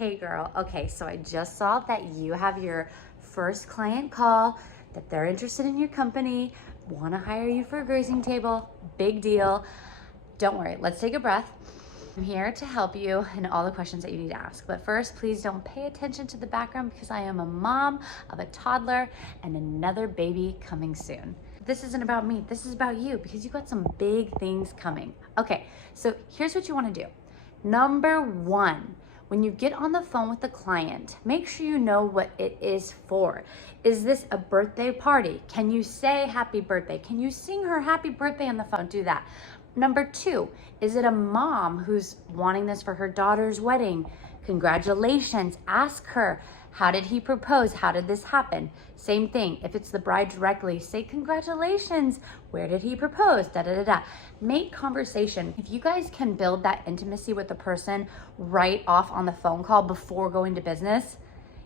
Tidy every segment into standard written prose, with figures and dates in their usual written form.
Hey girl, okay, so I just saw that you have your first client call, that they're interested in your company, want to hire you for a grazing table. Big deal. Don't worry, let's take a breath. I'm here to help you in all the questions that you need to ask. But first, please don't pay attention to the background because I am a mom of a toddler and another baby coming soon. This isn't about me, this is about you because you got some big things coming. Okay, so here's what you want to do. Number one, when you get on the phone with the client, make sure you know what it is for. Is this a birthday party? Can you say happy birthday? Can you sing her happy birthday on the phone? Do that. Number two, is it a mom who's wanting this for her daughter's wedding? Congratulations, ask her, how did he propose? How did this happen? Same thing, if it's the bride directly, say congratulations, where did he propose? Da da da da. Make conversation. If you guys can build that intimacy with the person right off on the phone call before going to business,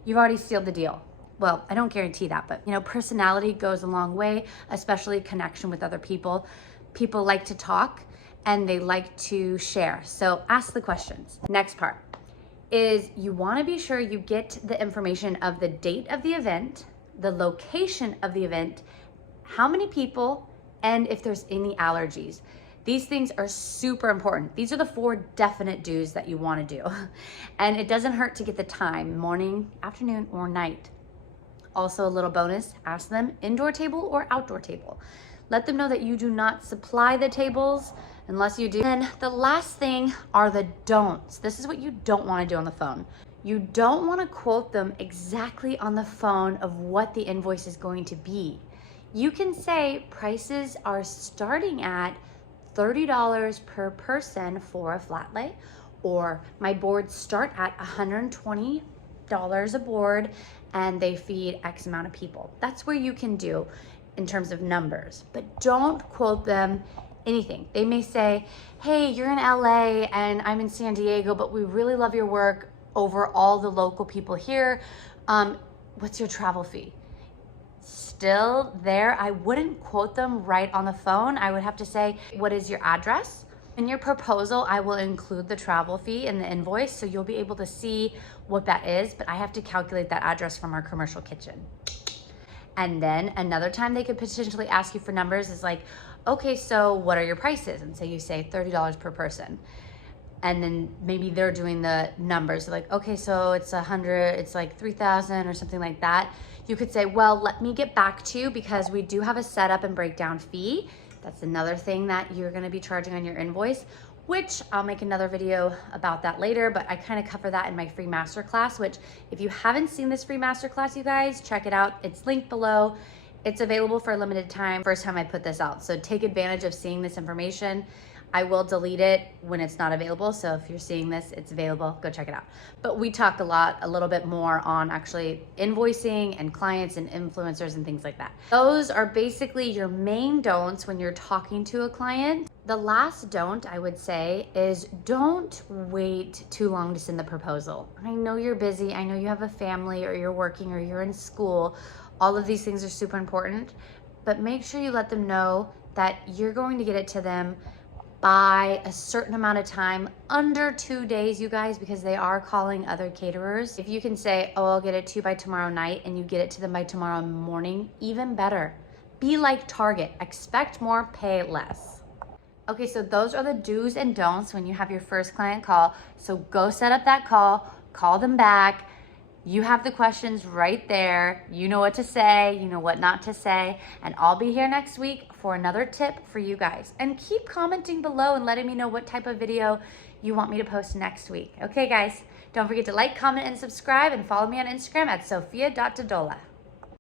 you've already sealed the deal. Well, I don't guarantee that, but personality goes a long way, especially connection with other people. People like to talk and they like to share. So ask the questions. Next part is you want to be sure you get the information of the date of the event, the location of the event, how many people, and if there's any allergies. These things are super important. These are the 4 definite do's that you want to do. And it doesn't hurt to get the time, morning, afternoon, or night. Also a little bonus, ask them indoor table or outdoor table. Let them know that you do not supply the tables unless you do. And the last thing are the don'ts. This is what you don't want to do on the phone. You don't want to quote them exactly on the phone of what the invoice is going to be. You can say prices are starting at $30 per person for a flat lay, or my boards start at $120 a board and they feed X amount of people. That's where you can do in terms of numbers, but don't quote them anything. They may say, hey, you're in LA and I'm in San Diego, but we really love your work over all the local people here. What's your travel fee? Still there, I wouldn't quote them right on the phone. I would have to say, what is your address? In your proposal, I will include the travel fee in the invoice, so you'll be able to see what that is, but I have to calculate that address from our commercial kitchen. And then another time they could potentially ask you for numbers is like, okay, so what are your prices? And so you say $30 per person. And then maybe they're doing the numbers. They're like, okay, so it's 100, it's like 3,000 or something like that. You could say, well, let me get back to you because we do have a setup and breakdown fee. That's another thing that you're gonna be charging on your invoice, which I'll make another video about that later, but I kind of cover that in my free masterclass, which if you haven't seen this free masterclass, you guys, check it out. It's linked below. It's available for a limited time. First time I put this out. So take advantage of seeing this information. I will delete it when it's not available. So if you're seeing this, it's available, go check it out. But we talk a little bit more on actually invoicing and clients and influencers and things like that. Those are basically your main don'ts when you're talking to a client. The last don't I would say is don't wait too long to send the proposal. I know you're busy. I know you have a family or you're working or you're in school. All of these things are super important, but make sure you let them know that you're going to get it to them by a certain amount of time, under 2 days, you guys, because they are calling other caterers. If you can say, oh, I'll get it to you by tomorrow night, and you get it to them by tomorrow morning, even better. Be like Target, expect more, pay less. Okay, so those are the do's and don'ts when you have your first client call. So go set up that call them back. You have the questions right there. You know what to say, you know what not to say, and I'll be here next week for another tip for you guys. And keep commenting below and letting me know what type of video you want me to post next week. Okay, guys, don't forget to like, comment, and subscribe, and follow me on Instagram at sophia.dodola.